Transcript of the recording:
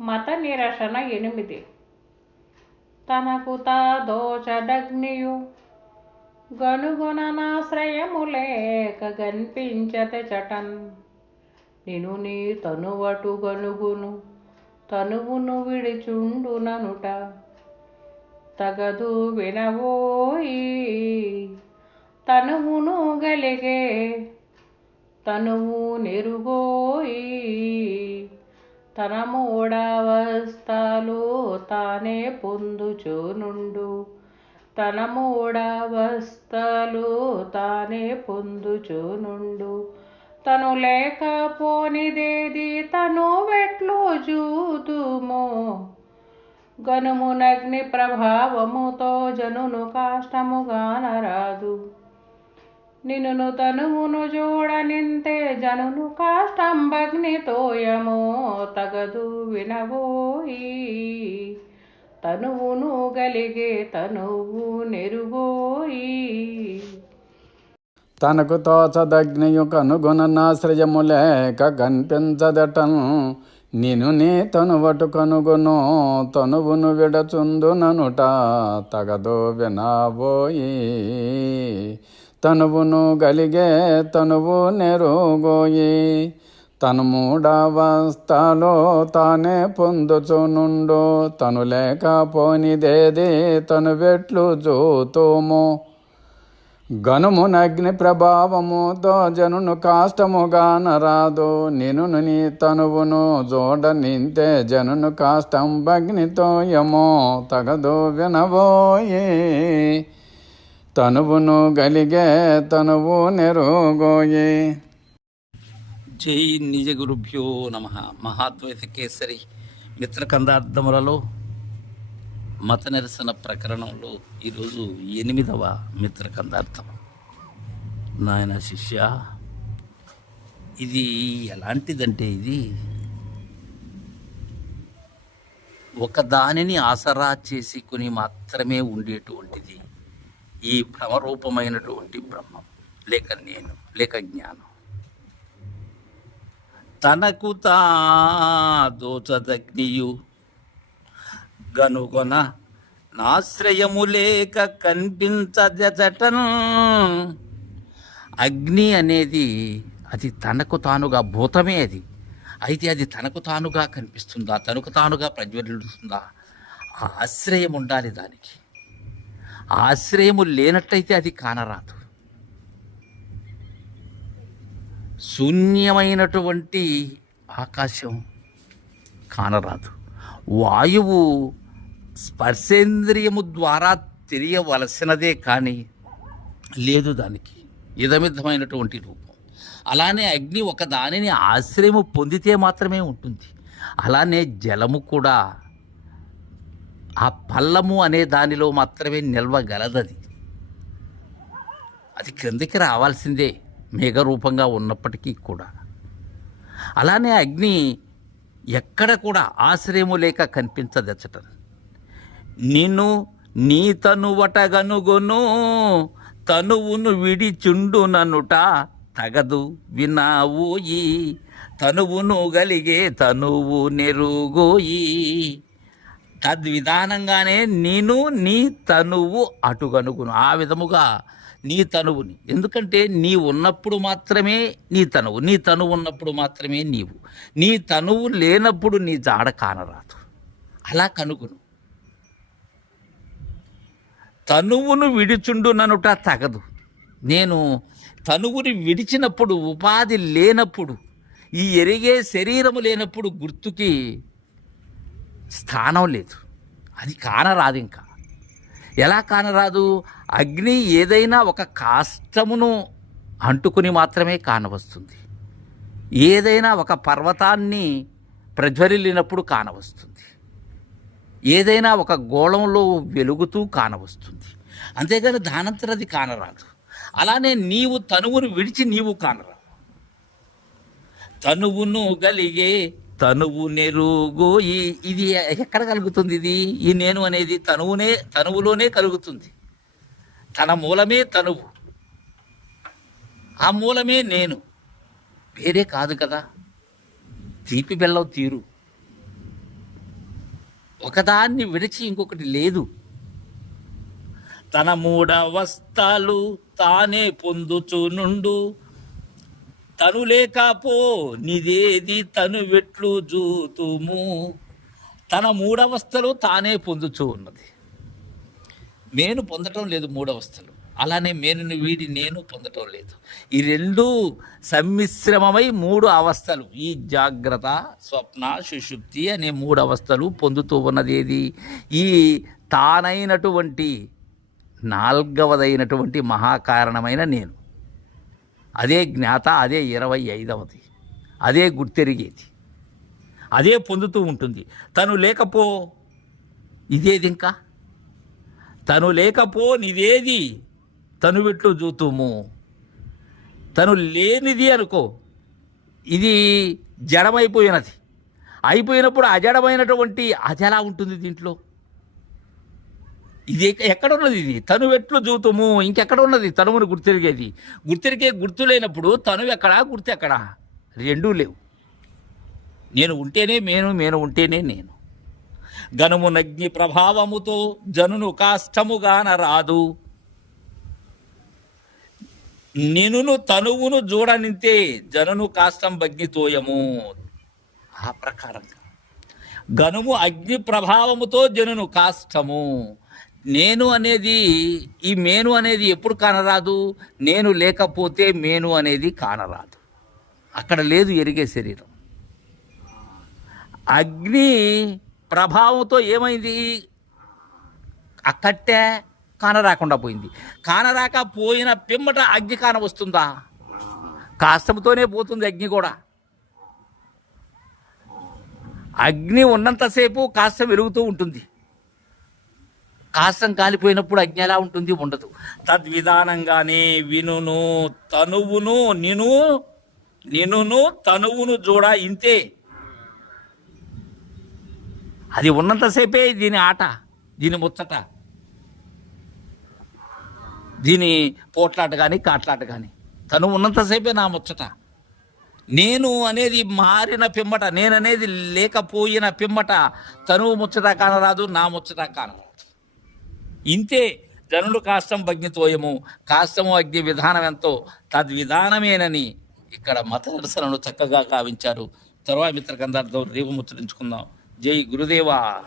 మత నిరసన ఎనిమిది. తనకు తా దోషదగ్నియు గనుగుణనాశ్రయము లేక గన్పించత చటన్. నిను నీ తనువటు గనుగును తనువును విడిచుండుననుట తగదు వినవోయి తనువును గలిగే తనువు నెరుగోయి. తన మూడవస్థలో తానే పొందుచునుండు తన మూడవస్థలో తానే పొందుచునుండు తను లేకపోనిదేది తను వెట్లు చూతుమో. గనుమునగ్ని ప్రభావముతో జనును కాష్టముగా నరాదు నిన్ను తనువును చూడనింతే జనును కాష్టంబగ్నితోయమో తగదు వినబోయి. తనువును గలిగే తనువు నెరుగోయి. తనకు తోచదగ్నియు కనుగొననాశ్రయము లేక కనిపించదటను నిను నీ తనువటు కనుగొను తనువును విడచుందుననుట తగదు వినబోయి. తనువును గలిగే తనువు నెరుగోయి. తను మూడవస్థలో తానే పొందుచునుండు. తను లేకపోనిదేది తను వెట్లు చూతుము. గనుమునగ్ని ప్రభావముతో జనును కాష్టముగానరాదు నిను నీ తనువును జోడనింతే జనును కాష్టం భగ్నితో యమో తగదు వినబోయే. తనువును గలిగే తనువు నెరుగోయి. జై నిజ గురుభ్యో నమ. మహాద్వైత కేసరి మిత్రకందార్థములలో మత నిరసన ప్రకరణంలో ఈరోజు ఎనిమిదవ మిత్రకందార్థం. నాయన శిష్య ఇది ఎలాంటిదంటే ఇది ఒక దానిని ఆసరా చేసుకుని మాత్రమే ఉండేటువంటిది. ఈ భ్రమరూపమైనటువంటి బ్రహ్మం లేక నేను లేక జ్ఞానం. తనకు తా దోచదగ్నియు గనుగొన నాశ్రయము లేక కనిపించదటను అగ్ని అనేది అది తనకు తానుగా భూతమే అది. అయితే అది తనకు తానుగా కనిపిస్తుందా తనకు తానుగా ప్రజ్వలిస్తుందా? ఆశ్రయం ఉండాలి దానికి. ఆశ్రయము లేనట్టయితే అది కానరాదు. శూన్యమైనటువంటి ఆకాశం కానరాదు. వాయువు స్పర్శేంద్రియము ద్వారా తెలియవలసినదే కానీ లేదు దానికి. ఇదమిద్దమైనటువంటి రూపం. అలానే అగ్ని ఒక దానిని ఆశ్రయము పొందితే మాత్రమే ఉంటుంది. అలానే జలము కూడా ఆ పల్లము అనే దానిలో మాత్రమే నిల్వగలదది. అది క్రిందికి రావాల్సిందే మేఘరూపంగా ఉన్నప్పటికీ కూడా. అలానే అగ్ని ఎక్కడ కూడా ఆశ్రయము లేక కనిపించదచ్చట. నిన్ను నీ తనువటగనుగొను తనువును విడిచుండు నన్నుట తగదు వినావోయి తనువును గలిగే తనువు నెరుగోయి. తద్విధానంగానే నేను నీ తనువు అటుగనుగును. ఆ విధముగా నీ తనువుని. ఎందుకంటే నీ ఉన్నప్పుడు మాత్రమే నీ తనువు. నీ తనువు ఉన్నప్పుడు మాత్రమే నీవు. నీ తనువు లేనప్పుడు నీ జాడ కానరాదు. అలా కనుగొను. తనువును విడిచుండుననుట తగదు. నేను తనువుని విడిచినప్పుడు ఉపాధి లేనప్పుడు ఈ ఎరిగే శరీరము లేనప్పుడు గుర్తుకి స్థానం లేదు. అది కానరాదు ఇంకా. ఎలా కానరాదు? అగ్ని ఏదైనా ఒక కాష్టమును అంటుకుని మాత్రమే కానవస్తుంది. ఏదైనా ఒక పర్వతాన్ని ప్రజ్వరిల్లినప్పుడు కానవస్తుంది. ఏదైనా ఒక గోళంలో వెలుగుతూ కానవస్తుంది. అంతేగాని దానంతరం అది కానరాదు. అలానే నీవు తనువును విడిచి నీవు కానరాదు తనువును గలిగే తనువు నెరుగో ఈ ఇది ఎక్కడ కలుగుతుంది ఇది? ఈ నేను అనేది తనువునే తనువులోనే కలుగుతుంది. తన మూలమే తనువు. ఆ మూలమే నేను. వేరే కాదు కదా. తీపి బెల్లం తీరు. ఒకదాన్ని విడిచి ఇంకొకటి లేదు. తన మూడవస్థలు తానే పొందుచు నుండు తను లేకపో నిదేది తను వెట్లు జూతుము. తన మూడవస్థలు తానే పొందుచూ ఉన్నది. నేను పొందటం లేదు మూడవస్థలు. అలానే మేనుని వీడి నేను పొందటం లేదు. ఈ రెండు సమ్మిశ్రమమై మూడు అవస్థలు. ఈ జాగ్రత్త స్వప్న సుషుప్తి అనే మూడు అవస్థలు పొందుతూ ఉన్నది ఏది ఈ తానైనటువంటి నాల్గవదైనటువంటి మహాకారణమైన నేను. అదే జ్ఞాత అదే ఇరవై ఐదవది. అదే గుర్తెరిగేది. అదే పొందుతూ ఉంటుంది. తను లేకపో ఇదేది ఇంకా తను లేకపో నిదేది? తను విట్లు చూతుము. తను లేనిది అనుకో ఇది జడమైపోయినది. అయిపోయినప్పుడు అజడమైనటువంటి అజలా ఉంటుంది దీంట్లో. ఇది ఎక్కడ ఉన్నది ఇది? తను ఎట్లు చూతుము ఇంకెక్కడ ఉన్నది తనువును గుర్తెరిగేది. గుర్తెరిగే గుర్తు లేనప్పుడు తను ఎక్కడా గుర్తు ఎక్కడా? రెండూ లేవు. నేను ఉంటేనే నేను నేను ఉంటేనే నేను. గనుమునగ్ని ప్రభావముతో జనును కాష్టముగాన రాదు నినును తనువును చూడనింతే జనును కాష్టం భగ్నితోయము ఆ ప్రకారంగా. గనుము అగ్ని ప్రభావముతో జనును కాష్టము. నేను అనేది ఈ మేను అనేది ఎప్పుడు కానరాదు నేను లేకపోతే మేను అనేది కానరాదు. అక్కడ లేదు ఎరిగే శరీరం. అగ్ని ప్రభావంతో ఏమైంది? ఆ కట్టె కానరాకుండా పోయింది. కానరాక పోయిన పిమ్మట అగ్ని కాన వస్తుందా? కాష్టంతోనే పోతుంది అగ్ని కూడా. అగ్ని ఉన్నంతసేపు కాస్త వెలుగుతూ ఉంటుంది. కాస్తం కాలిపోయినప్పుడు అగ్ని ఎలా ఉంటుంది ఉండదు. తద్విధానంగానే వినును తనువును నిను నినును తనువును చూడ ఇంతే. అది ఉన్నంతసేపే దీని ఆట దీని ముచ్చట. దీని పోట్లాట కానీ కాట్లాట కానీ తను ఉన్నంతసేపే నా ముచ్చట. నేను అనేది మారిన పిమ్మట నేననేది లేకపోయిన పిమ్మట తను ముచ్చట కానరాదు నా ముచ్చట కానరాదు. ఇంతే జనులు కాష్టం భగ్నితోయము. కాష్టము అగ్ని విధానం ఎంతో? తద్విధానమేనని ఇక్కడ మత దర్శనలు చక్కగా కావించారు తర్వాత మిత్ర గంధార్థం రేపు ముచ్చరించుకుందాం జై గురుదేవా.